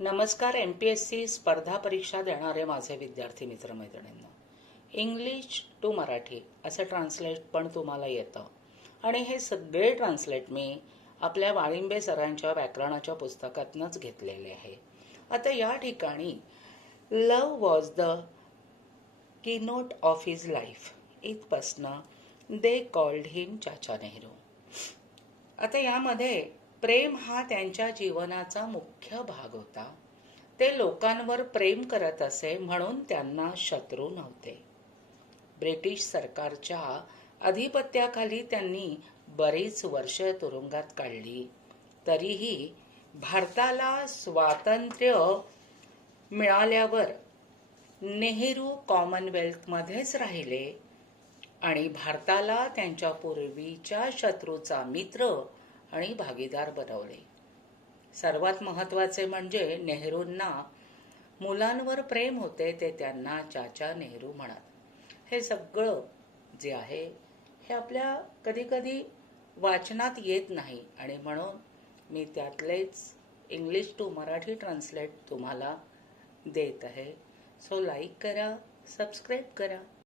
नमस्कार. MPSC स्पर्धा परीक्षा देणारे माझे विद्यार्थी मित्रमैत्रिणींनो, इंग्लिश टू मराठी असं ट्रान्सलेट पण तुम्हाला येतं आणि हे सगळे ट्रान्सलेट मी आपल्या वाळिंबे सरांच्या व्याकरणाच्या पुस्तकातनंच घेतलेले आहे. आता या ठिकाणी love was the keynote of his life इथपासनं they called him Chacha Nehru. आता यामध्ये प्रेम हा त्यांच्या जीवनाचा मुख्य भाग होता. ते लोकांवर प्रेम करत असे म्हणून त्यांना शत्रू नव्हते. ब्रिटिश सरकारच्या अधिपत्याखाली त्यांनी बरीच वर्ष तुरुंगात काढली. तरीही भारताला स्वातंत्र्य मिळाल्यावर नेहरू कॉमनवेल्थमध्येच राहिले आणि भारताला त्यांच्या पूर्वीच्या शत्रूचा मित्र आणि भागीदार बनवले. सर्वात महत्त्वाचे म्हणजे नेहरूंना मुलांवर प्रेम होते, ते त्यांना चाचा नेहरू म्हणत. हे सगळं जे आहे हे आपल्या कधी कधी वाचनात येत नाही आणि म्हणून मी त्यातलेच इंग्लिश टू मराठी ट्रान्सलेट तुम्हाला देत आहे. सो लाईक करा, सबस्क्राईब करा.